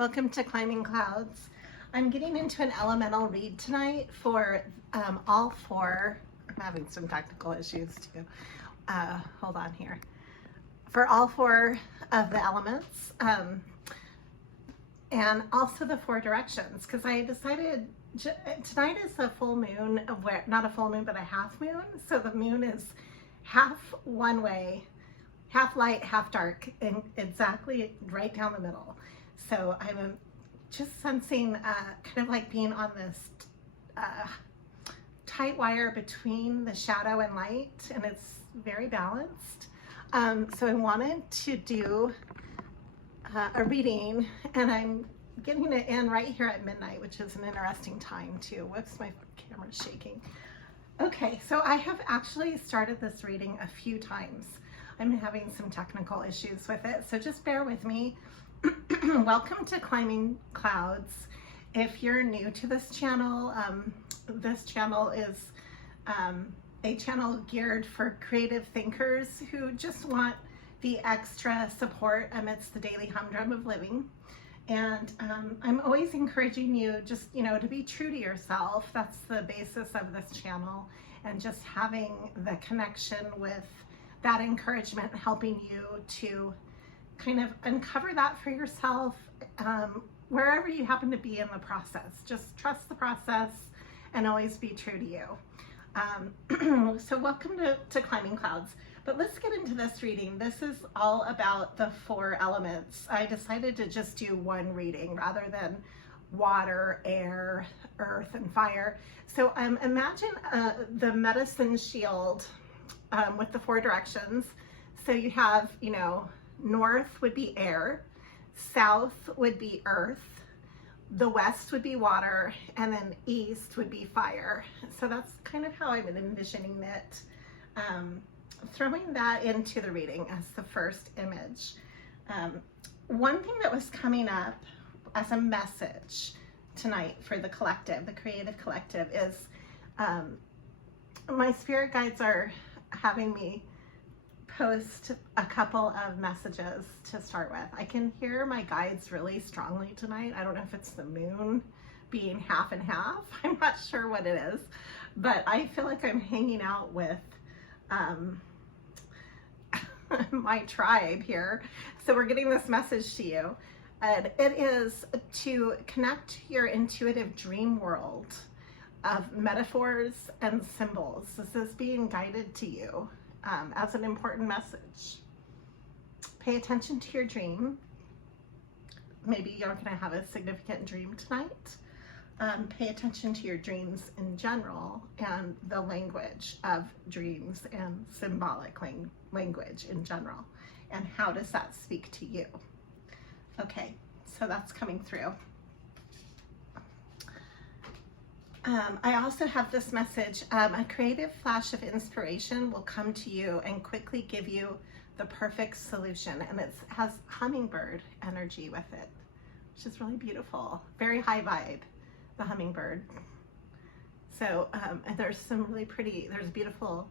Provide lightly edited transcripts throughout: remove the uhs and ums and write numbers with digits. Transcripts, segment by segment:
Welcome to Climbing Clouds. I'm getting into an elemental read tonight for all four. I'm having some technical issues too. Hold on here. For all four of the elements and also the four directions, because I decided tonight is a full moon, not a full moon, but a half moon. So the moon is half one way, half light, half dark, and exactly right down the middle. So I'm just sensing kind of like being on this tight wire between the shadow and light, and it's very balanced. So I wanted to do a reading, and I'm getting it in right here at midnight, which is an interesting time too. Whoops, my camera's shaking. Okay, so I have actually started this reading a few times. I'm having some technical issues with it, so just bear with me. Welcome to Climbing Clouds. If you're new to this channel is a channel geared for creative thinkers who just want the extra support amidst the daily humdrum of living. And I'm always encouraging you just, to be true to yourself. That's the basis of this channel, and just having the connection with that encouragement, helping you to kind of uncover that for yourself, wherever you happen to be in the process. Just trust the process and always be true to you. So welcome to Climbing Clouds. But let's get into this reading. This is all about the four elements. I decided to just do one reading rather than water, air, earth, and fire. So imagine the medicine shield with the four directions. So you have, north would be air, south would be earth, the west would be water, and then east would be fire. So that's kind of how I'm envisioning it. Throwing that into the reading as the first image. One thing that was coming up as a message tonight for the collective, the creative collective, is my spirit guides are having me post a couple of messages to start with. I can hear my guides really strongly tonight. I don't know if it's the moon being half and half. I'm not sure what it is, but I feel like I'm hanging out with my tribe here. So we're getting this message to you, and it is to connect your intuitive dream world of metaphors and symbols. This is being guided to you as an important message. Pay attention to your dream. Maybe you're going to have a significant dream tonight. Pay attention to your dreams in general and the language of dreams and symbolic language in general. And how does that speak to you? Okay, so that's coming through. I also have this message. A creative flash of inspiration will come to you and quickly give you the perfect solution. And it has hummingbird energy with it, which is really beautiful. Very high vibe, the hummingbird. So there's some really pretty, there's a beautiful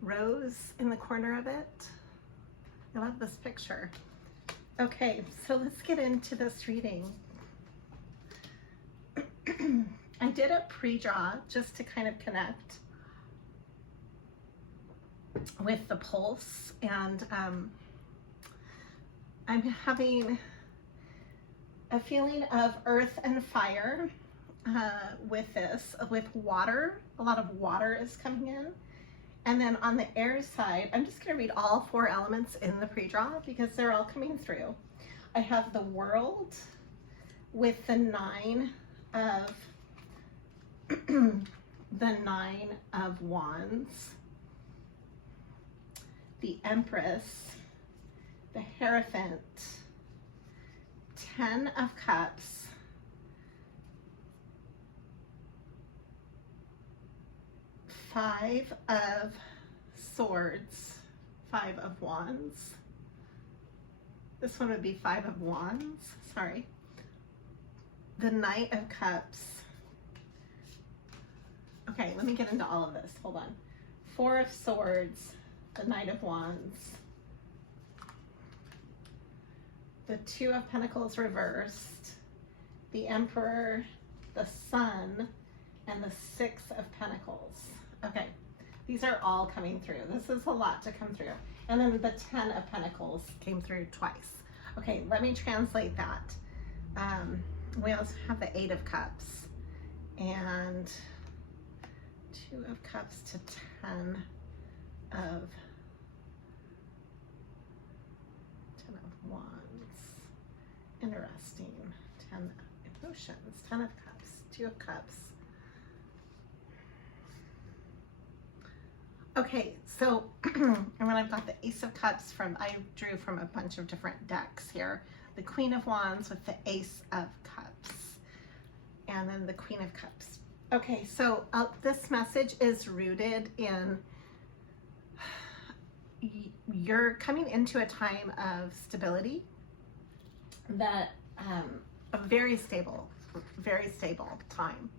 rose in the corner of it. I love this picture. Okay, so let's get into this reading. I did a pre-draw just to kind of connect with the pulse, and I'm having a feeling of earth and fire with this, with water. A lot of water is coming in. And then on the air side, I'm just going to read all four elements in the pre-draw because they're all coming through. I have the world with the nine of wands, the Empress, the Hierophant, 10 of cups, Five of swords, 5 of wands. This one would be 5 of wands, sorry. The Knight of Cups. Okay, let me get into all of this, hold on. 4 of swords, the Knight of Wands, the Two of Pentacles reversed, the Emperor, the Sun, and the Six of Pentacles. Okay, these are all coming through. This is a lot to come through. And then the 10 of Pentacles came through twice. Okay, let me translate that. We also have the 8 of Cups and 2 of Cups to 10 of Wands. Interesting. 10 emotions, 10 of Cups, 2 of Cups. Okay, so and then I've got the Ace of Cups I drew from a bunch of different decks here. The Queen of Wands with the Ace of Cups, and then the Queen of Cups. Okay, so this message is rooted in you're coming into a time of stability, that a very stable time,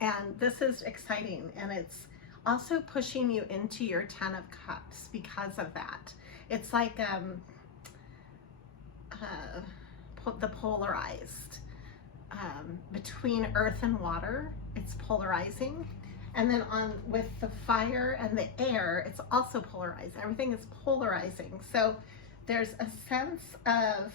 and this is exciting, and it's also pushing you into your 10 of Cups because of that. It's like the polarized between earth and water. It's polarizing. And then with the fire and the air, it's also polarized. Everything is polarizing. So there's a sense of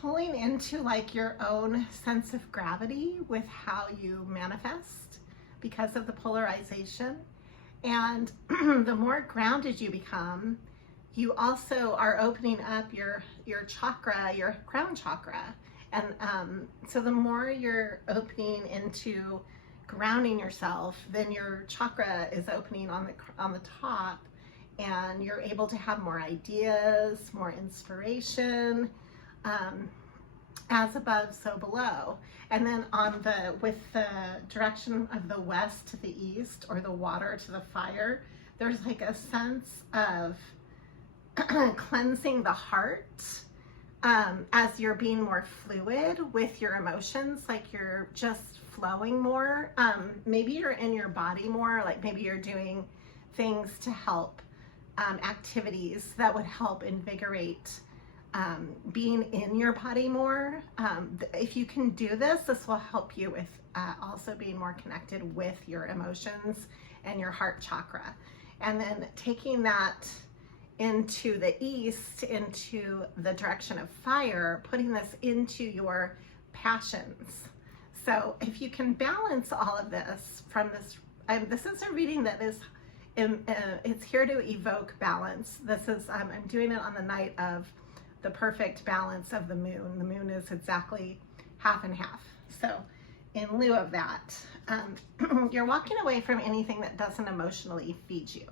pulling into like your own sense of gravity with how you manifest because of the polarization. And the more grounded you become, you also are opening up your chakra, your crown chakra. And so the more you're opening into grounding yourself, then your chakra is opening on the top, and you're able to have more ideas, more inspiration, as above, so below. And then with the direction of the west to the east, or the water to the fire, there's like a sense of cleansing the heart, as you're being more fluid with your emotions, like you're just flowing more. Maybe you're in your body more, like maybe you're doing things to help, activities that would help invigorate being in your body more. If you can do this will help you with also being more connected with your emotions and your heart chakra. And then taking that into the east, into the direction of fire, putting this into your passions. So if you can balance all of this from this, this is a reading that is, it's here to evoke balance. This is, I'm doing it on the night of the perfect balance of the moon. The moon is exactly half and half. So in lieu of that, you're walking away from anything that doesn't emotionally feed you.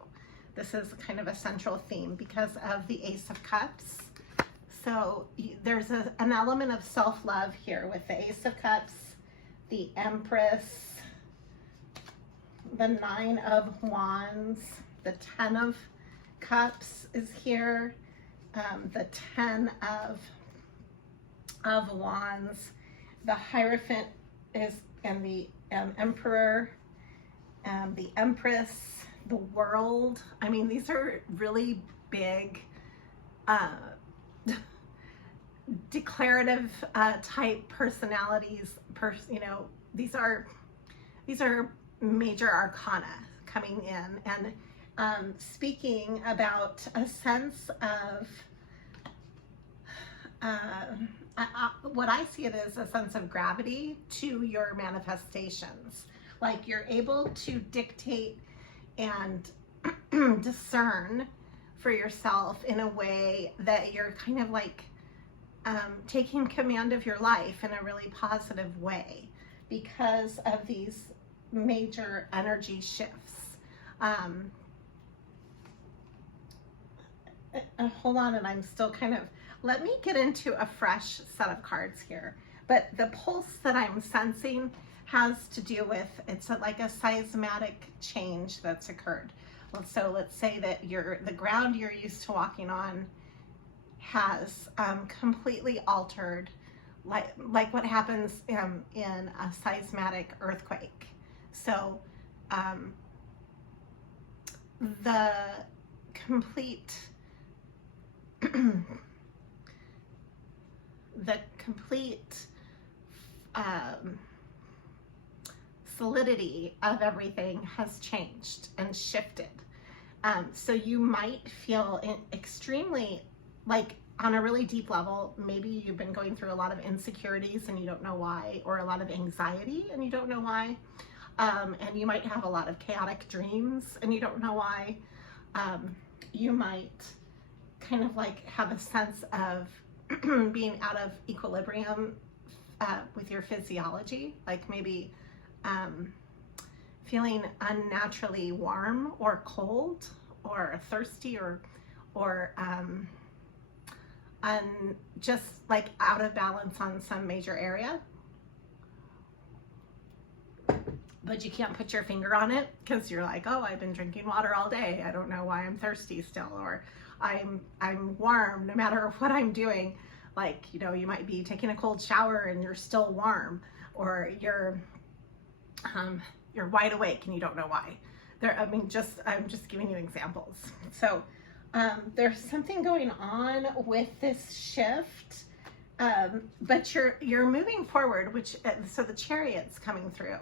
This is kind of a central theme because of the Ace of Cups. So there's an element of self-love here with the Ace of Cups, the Empress, the 9 of Wands, the 10 of Cups is here, the 10 of Wands, the Hierophant is, and the Emperor, the Empress, the World. I mean, these are really big, declarative type personalities. You know, these are major arcana coming in and speaking about a sense of what I see it as a sense of gravity to your manifestations. Like you're able to dictate and discern for yourself in a way that you're kind of like taking command of your life in a really positive way because of these major energy shifts. Hold on, and I'm still kind of, let me get into a fresh set of cards here. But the pulse that I'm sensing has to do with, it's like a seismic change that's occurred. So let's say that the ground you're used to walking on has completely altered, like what happens in a seismic earthquake. So complete solidity of everything has changed and shifted. So you might feel extremely, like on a really deep level, maybe you've been going through a lot of insecurities and you don't know why, or a lot of anxiety and you don't know why. And you might have a lot of chaotic dreams and you don't know why. You might kind of like have a sense of being out of equilibrium with your physiology, like maybe feeling unnaturally warm or cold or thirsty or just like out of balance on some major area. But you can't put your finger on it because you're like, oh, I've been drinking water all day. I don't know why I'm thirsty still, or I'm warm no matter what I'm doing. Like, you know, you might be taking a cold shower and you're still warm, or you're wide awake and you don't know why. I'm just giving you examples. So there's something going on with this shift, but you're moving forward, so the Chariot's coming through.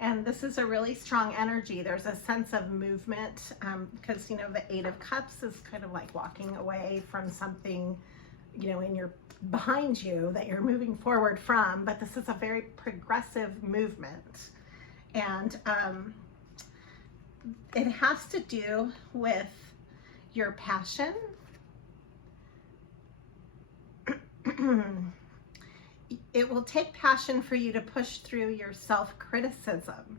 And this is a really strong energy. There's a sense of movement because, you know, the Eight of Cups is kind of like walking away from something, you know, behind you that you're moving forward from, but this is a very progressive movement. And it has to do with your passion. It will take passion for you to push through your self-criticism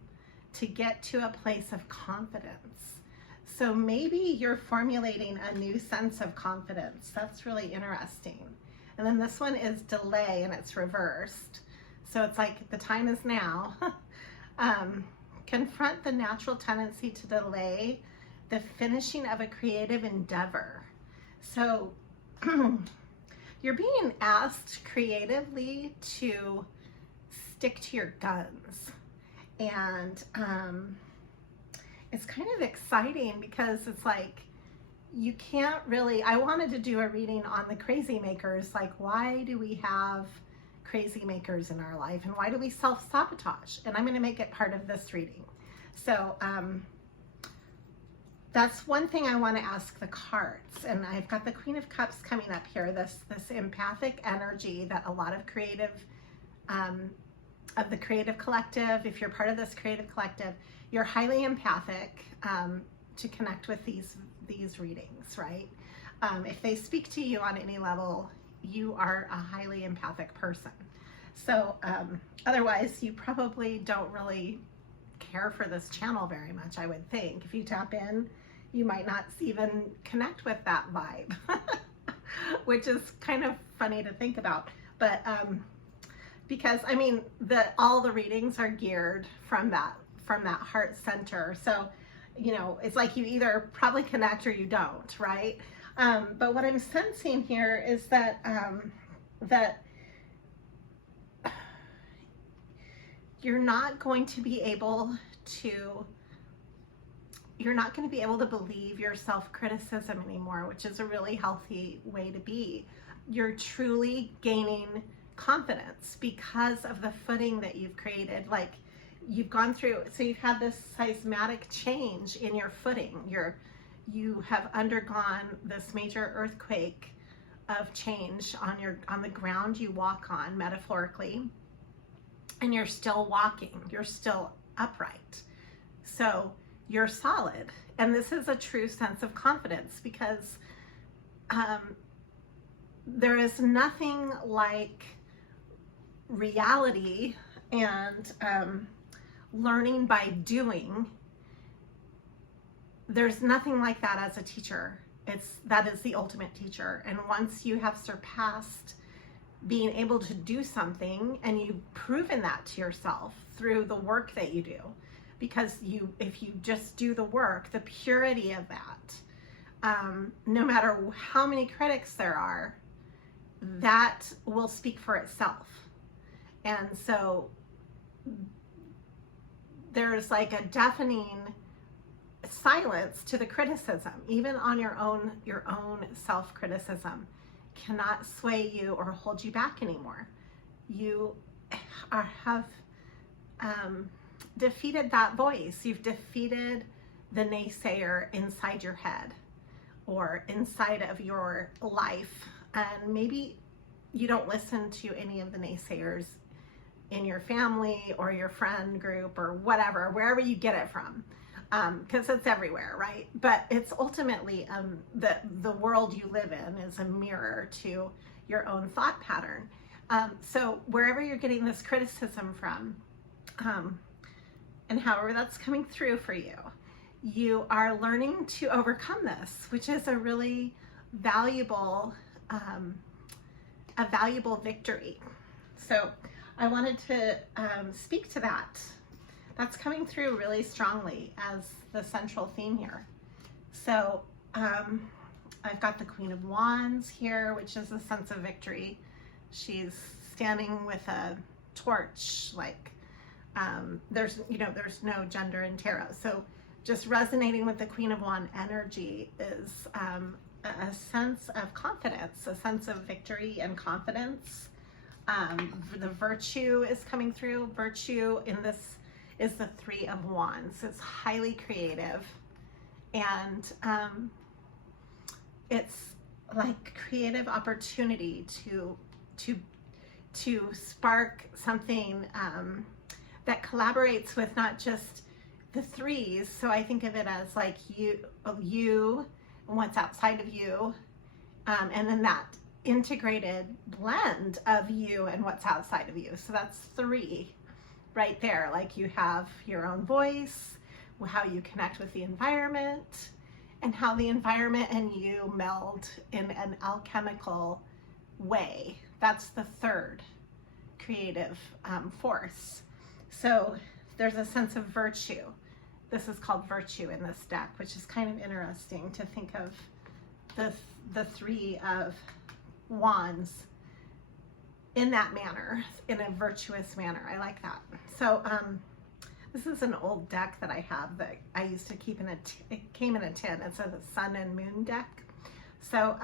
to get to a place of confidence. So maybe you're formulating a new sense of confidence. That's really interesting. And then this one is delay, and it's reversed. So it's like the time is now. Confront the natural tendency to delay the finishing of a creative endeavor. So you're being asked creatively to stick to your guns. And it's kind of exciting because it's like, you can't really, I wanted to do a reading on the crazy makers, like why do we have crazy makers in our life and why do we self-sabotage? And I'm going to make it part of this reading. So that's one thing I want to ask the cards. And I've got the Queen of Cups coming up here, this empathic energy that a lot of creative, of the creative collective, if you're part of this creative collective, you're highly empathic to connect with these readings, right? If they speak to you on any level, you are a highly empathic person. So otherwise, you probably don't really care for this channel very much, I would think. If you tap in, you might not even connect with that vibe, which is kind of funny to think about. But because I mean, all the readings are geared from that heart center. So, you know, it's like you either probably connect or you don't, right? But what I'm sensing here is that that you're not going to be able to believe your self-criticism anymore, which is a really healthy way to be. You're truly gaining confidence because of the footing that you've created. Like you've gone through, so you've had this seismic change in your footing. You have undergone this major earthquake of change on the ground you walk on, metaphorically, and you're still walking, you're still upright. So you're solid. And this is a true sense of confidence because there is nothing like reality and learning by doing. There's nothing like that as a teacher. That is the ultimate teacher. And once you have surpassed being able to do something and you've proven that to yourself through the work that you do, because if you just do the work, the purity of that, no matter how many critics there are, that will speak for itself. And so there's like a deafening silence to the criticism, even on your own self-criticism, cannot sway you or hold you back anymore. You have defeated that voice. You've defeated the naysayer inside your head or inside of your life. And maybe you don't listen to any of the naysayers in your family or your friend group or whatever, wherever you get it from, because it's everywhere, right? But it's ultimately the world you live in is a mirror to your own thought pattern. So wherever you're getting this criticism from, and however that's coming through for you, you are learning to overcome this, which is a really valuable victory. So I wanted to speak to that. That's coming through really strongly as the central theme here. So I've got the Queen of Wands here, which is a sense of victory. She's standing with a torch, like there's no gender in tarot. So just resonating with the Queen of Wands energy is a sense of confidence, a sense of victory and confidence. The virtue is coming through. Virtue in this is the Three of Wands. It's highly creative, and it's like creative opportunity to spark something that collaborates with not just the threes. So I think of it as like you and what's outside of you, and then that integrated blend of you and what's outside of you. So that's three right there. Like you have your own voice, how you connect with the environment, and how the environment and you meld in an alchemical way. That's the third creative force. So there's a sense of virtue. This is called virtue in this deck, which is kind of interesting to think of the Three of Wands in that manner, in a virtuous manner. I like that. So this is an old deck that I have that I used to keep it came in a tin. It's a sun and moon deck. So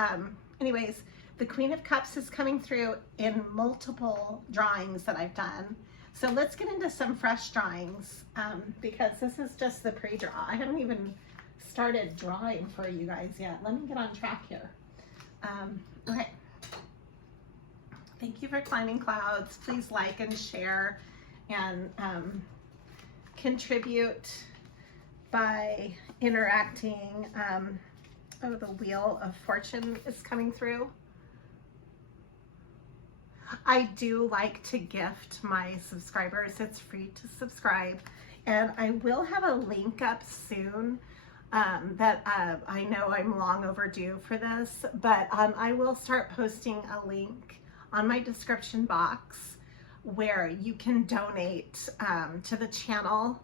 anyways, the Queen of Cups is coming through in multiple drawings that I've done. So let's get into some fresh drawings, because this is just the pre-draw. I haven't even started drawing for you guys yet. Let me get on track here. Okay. Thank you for climbing clouds. Please like and share and contribute by interacting. Oh, the Wheel of Fortune is coming through. I do like to gift my subscribers. It's free to subscribe, and I will have a link up soon that I know I'm long overdue for this, but I will start posting a link on my description box where you can donate to the channel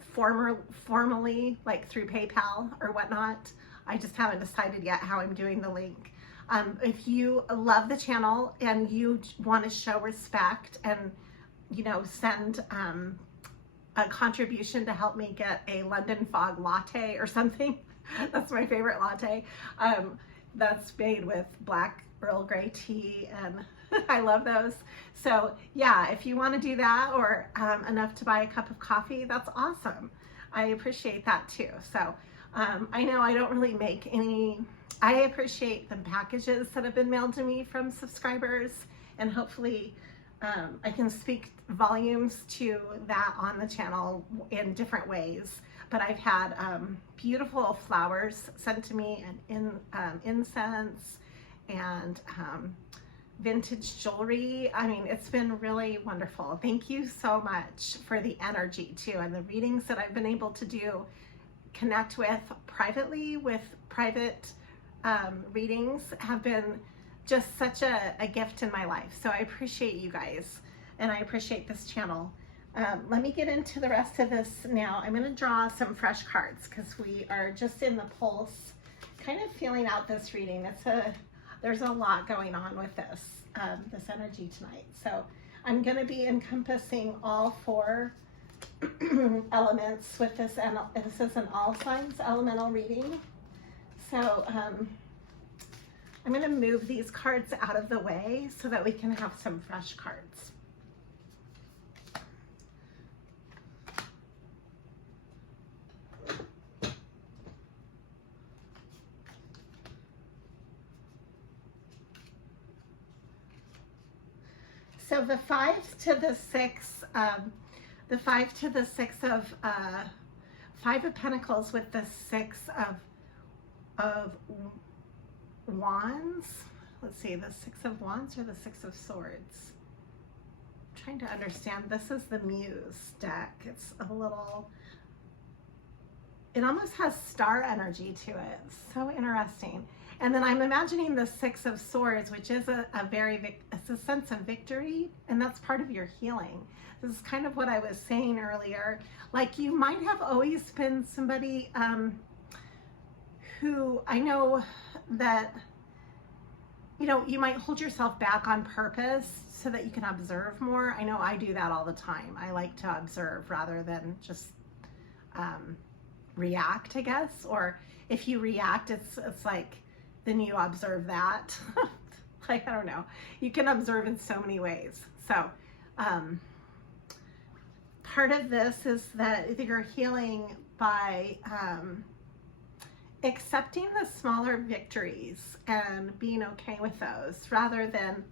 formally, like through PayPal or whatnot. I just haven't decided yet how I'm doing the link. If you love the channel and you want to show respect and, you know, send a contribution to help me get a London Fog latte or something, that's my favorite latte, that's made with black Earl Grey tea, and I love those. So yeah, if you want to do that, or enough to buy a cup of coffee, that's awesome. I appreciate that too. So I know I don't really make any. I appreciate the packages that have been mailed to me from subscribers, and hopefully I can speak volumes to that on the channel in different ways. But I've had beautiful flowers sent to me, and incense, and vintage jewelry. I mean, it's been really wonderful. Thank you so much for the energy too, and the readings that I've been able to do, connect with privately with private readings have been just such a gift in my life. So I appreciate you guys, and I appreciate this channel. Let me get into the rest of this now. I'm going to draw some fresh cards because we are just in the pulse, kind of feeling out this reading. There's a lot going on with this energy tonight. So I'm going to be encompassing all four elements with this, and this is an all signs elemental reading. So I'm going to move these cards out of the way so that we can have some fresh cards. So the 5 to the 6, the 5 to the 6 of 5 of Pentacles with the 6 of Wands. Let's see, the 6 of Wands or the 6 of Swords. I'm trying to understand. This is the Muse deck. It's a little, it almost has star energy to it. So interesting. And then I'm imagining the 6 of Swords, which is it's a sense of victory, and that's part of your healing. This is kind of what I was saying earlier. Like, you might have always been somebody who, I know that, you know, you might hold yourself back on purpose so that you can observe more. I know I do that all the time. I like to observe rather than just react, I guess. Or if you react, it's like, then you observe that. Like, I don't know. You can observe in so many ways. So part of this is that you're healing by accepting the smaller victories and being okay with those, rather than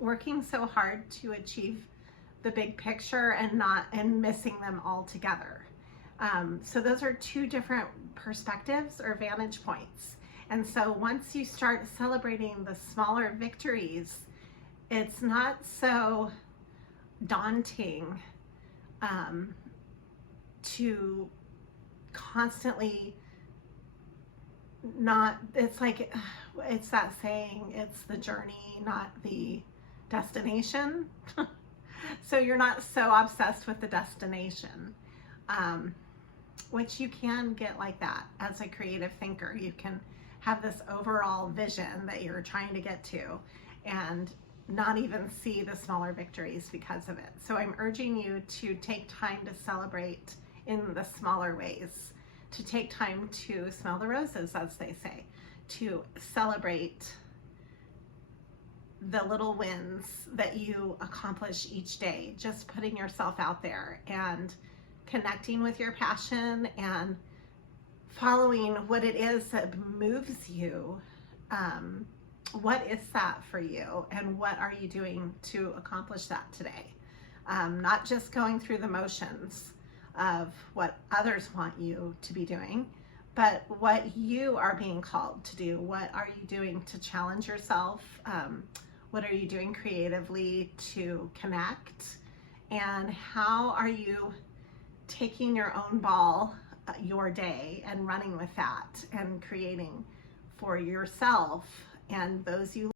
working so hard to achieve the big picture and missing them altogether. So those are two different perspectives or vantage points. And so once you start celebrating the smaller victories, it's not so daunting to constantly not, it's like, it's that saying, it's the journey, not the destination. So you're not so obsessed with the destination, which you can get like that as a creative thinker. You can have this overall vision that you're trying to get to and not even see the smaller victories because of it. So I'm urging you to take time to celebrate in the smaller ways, to take time to smell the roses, as they say, to celebrate the little wins that you accomplish each day, just putting yourself out there and connecting with your passion and following what it is that moves you. What is that for you, and what are you doing to accomplish that today? Not just going through the motions of what others want you to be doing, but what you are being called to do. What are you doing to challenge yourself? What are you doing creatively to connect? And how are you taking your own ball, your day, and running with that and creating for yourself and those you